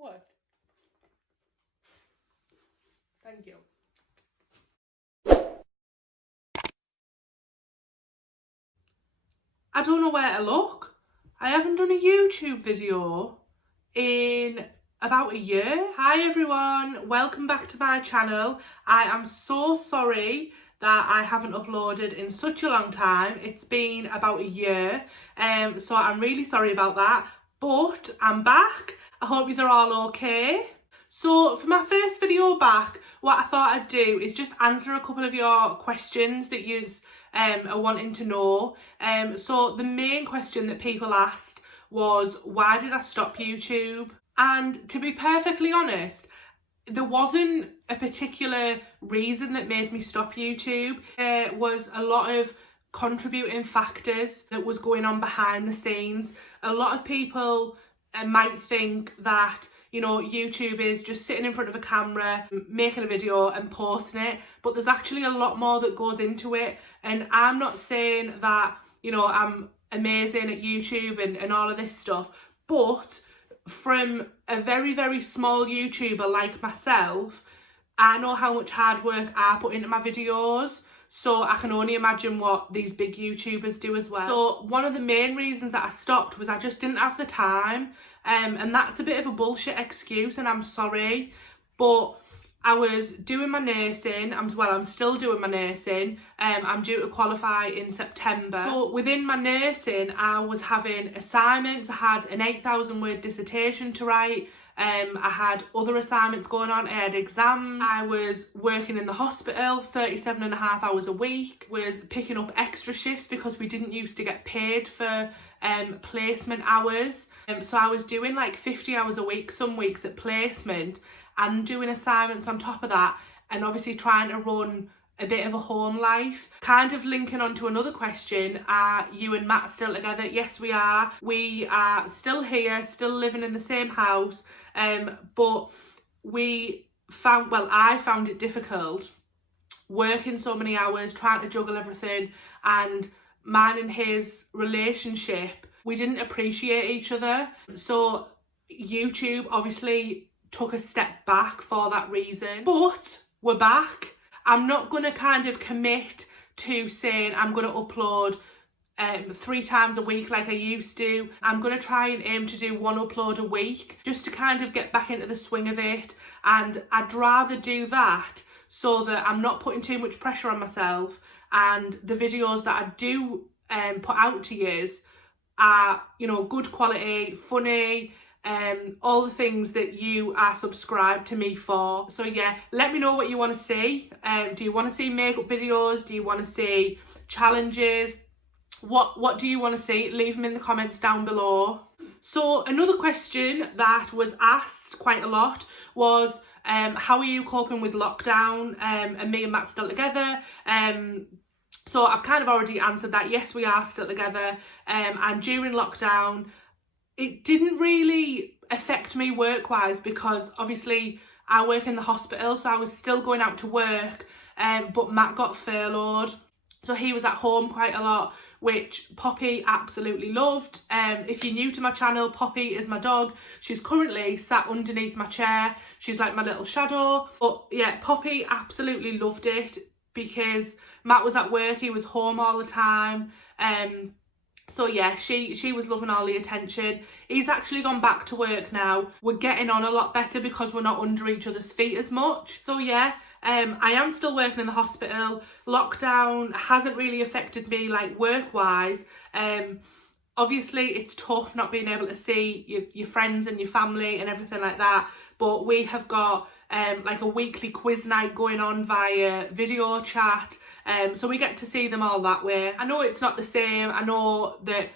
what? Thank you. I don't know where to look. I haven't done a YouTube video in about a year. Hi everyone, welcome back to my channel. I am so sorry that I haven't uploaded in such a long time. It's been about a year, so I'm really sorry about that, but I'm back. I hope you are all okay. So for my first video back, what I thought I'd do is just answer a couple of your questions that you are wanting to know. So the main question that people asked was, why did I stop YouTube? And to be perfectly honest, there wasn't a particular reason that made me stop YouTube. There was a lot of contributing factors that was going on behind the scenes. A lot of people might think that, you know, YouTube is just sitting in front of a camera, making a video and posting it, but there's actually a lot more that goes into it. And I'm not saying that, you know, I'm amazing at YouTube and all of this stuff, but from a very, very small YouTuber like myself, I know how much hard work I put into my videos. So I can only imagine what these big YouTubers do as well. So one of the main reasons that I stopped was I just didn't have the time. And that's a bit of a bullshit excuse, and I'm sorry. But I was doing my nursing. I'm still doing my nursing. I'm due to qualify in September. So within my nursing, I was having assignments. I had an 8,000 word dissertation to write. I had other assignments going on. I had exams. I was working in the hospital 37.5 hours a week. Was picking up extra shifts because we didn't used to get paid for placement hours. So I was doing like 50 hours a week some weeks at placement, and doing assignments on top of that, and obviously trying to run a bit of a home life. Kind of linking on to another question, are you and Matt still together? Yes, we are. We are still here, still living in the same house, but I found it difficult working so many hours, trying to juggle everything, and mine and his relationship, we didn't appreciate each other. So YouTube obviously took a step back for that reason, but we're back. I'm not going to kind of commit to saying I'm going to upload 3 times a week like I used to. I'm going to try and aim to do 1 upload a week just to kind of get back into the swing of it. And I'd rather do that so that I'm not putting too much pressure on myself, and the videos that I do put out to you are, you know, good quality, funny, all the things that you are subscribed to me for. So yeah, let me know what you want to see. Do you want to see makeup videos? Do you want to see challenges? What do you want to see? Leave them in the comments down below. So another question that was asked quite a lot was, how are you coping with lockdown? And me and Matt still together. So I've kind of already answered that. Yes, we are still together. And during lockdown, it didn't really affect me work-wise because obviously I work in the hospital, so I was still going out to work, but Matt got furloughed. So he was at home quite a lot, which Poppy absolutely loved. If you're new to my channel, Poppy is my dog. She's currently sat underneath my chair. She's like my little shadow. But yeah, Poppy absolutely loved it because Matt was at work, he was home all the time. So yeah, she was loving all the attention. He's actually gone back to work now. We're getting on a lot better because we're not under each other's feet as much. So yeah, I am still working in the hospital. Lockdown hasn't really affected me like work-wise. Obviously it's tough not being able to see your friends and your family and everything like that. But we have got like a weekly quiz night going on via video chat. So we get to see them all that way. I know it's not the same. I know that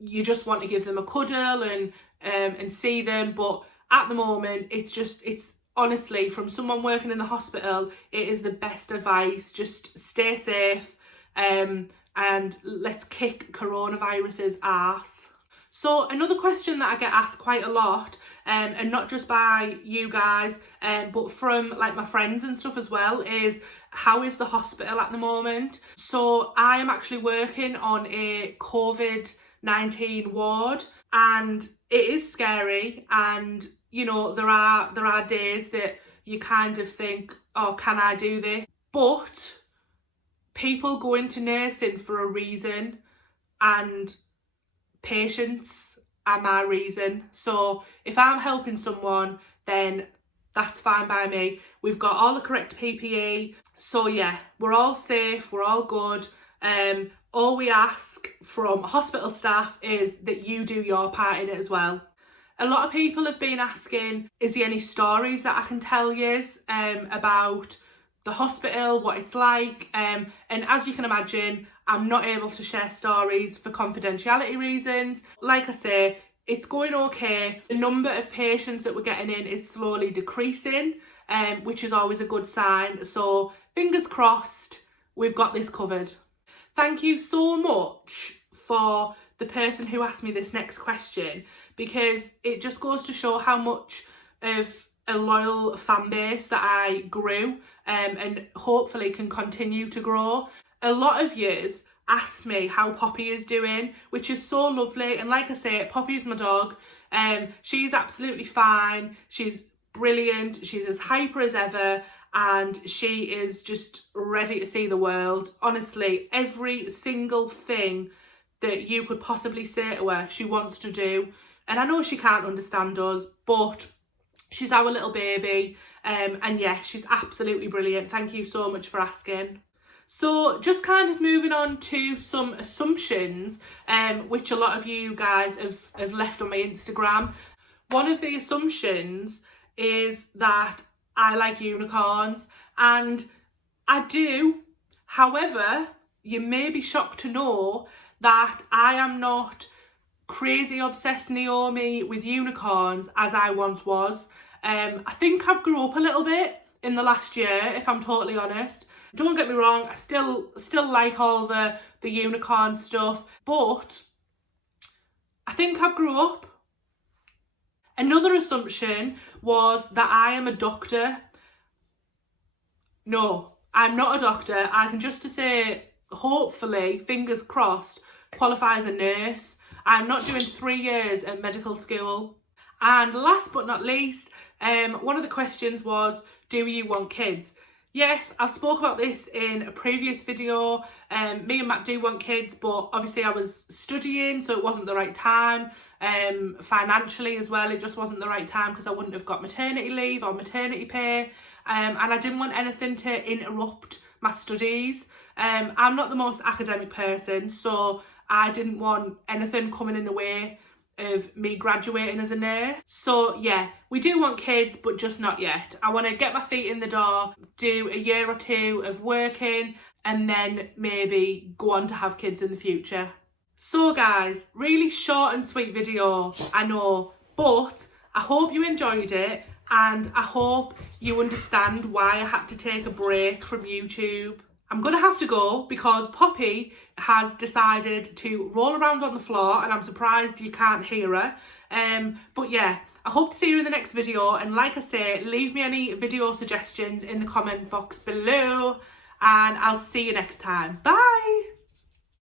you just want to give them a cuddle and see them, but at the moment it's honestly, from someone working in the hospital, it is the best advice. Just stay safe, and let's kick coronavirus's ass. So another question that I get asked quite a lot, and not just by you guys, but from like my friends and stuff as well, is how is the hospital at the moment? So I am actually working on a COVID COVID-19 ward, and it is scary. And you know, there are days that you kind of think, oh, can I do this? But people go into nursing for a reason, and patients are my reason. So if I'm helping someone, then that's fine by me. We've got all the correct PPE. So yeah, we're all safe, we're all good. All we ask from hospital staff is that you do your part in it as well. A lot of people have been asking, is there any stories that I can tell you about the hospital, what it's like? And as you can imagine, I'm not able to share stories for confidentiality reasons. Like I say, it's going okay. The number of patients that we're getting in is slowly decreasing, which is always a good sign. So fingers crossed, we've got this covered. Thank you so much for the person who asked me this next question, because it just goes to show how much of a loyal fan base that I grew, and hopefully can continue to grow. A lot of yous asked me how Poppy is doing, which is so lovely. And like I say, Poppy is my dog. She's absolutely fine. She's brilliant. She's as hyper as ever, and she is just ready to see the world. Honestly, every single thing that you could possibly say to her, she wants to do. And I know she can't understand us, but she's our little baby. And yeah, she's absolutely brilliant. Thank you so much for asking. So just kind of moving on to some assumptions, which a lot of you guys have left on my Instagram. One of the assumptions is that I like unicorns, and I do. However, you may be shocked to know that I am not crazy obsessed Naomi with unicorns as I once was. I think I've grew up a little bit in the last year, if I'm totally honest. Don't get me wrong, I still like all the unicorn stuff, but I think I've grew up. Another assumption was that I am a doctor. No, I'm not a doctor. I can just say, hopefully, fingers crossed, qualify as a nurse. I'm not doing 3 years at medical school. And last but not least, one of the questions was, do you want kids? Yes, I've spoke about this in a previous video. Me and Matt do want kids, but obviously I was studying, so it wasn't the right time. Financially as well, it just wasn't the right time because I wouldn't have got maternity leave or maternity pay. And I didn't want anything to interrupt my studies. I'm not the most academic person, so I didn't want anything coming in the way of me graduating as a nurse. So yeah, we do want kids, but just not yet. I want to get my feet in the door, do a year or two of working, and then maybe go on to have kids in the future. So guys, really short and sweet video, I know, but I hope you enjoyed it, and I hope you understand why I had to take a break from YouTube. I'm going to have to go because Poppy has decided to roll around on the floor, and I'm surprised you can't hear her. But yeah, I hope to see you in the next video, and like I say, leave me any video suggestions in the comment box below, and I'll see you next time. Bye!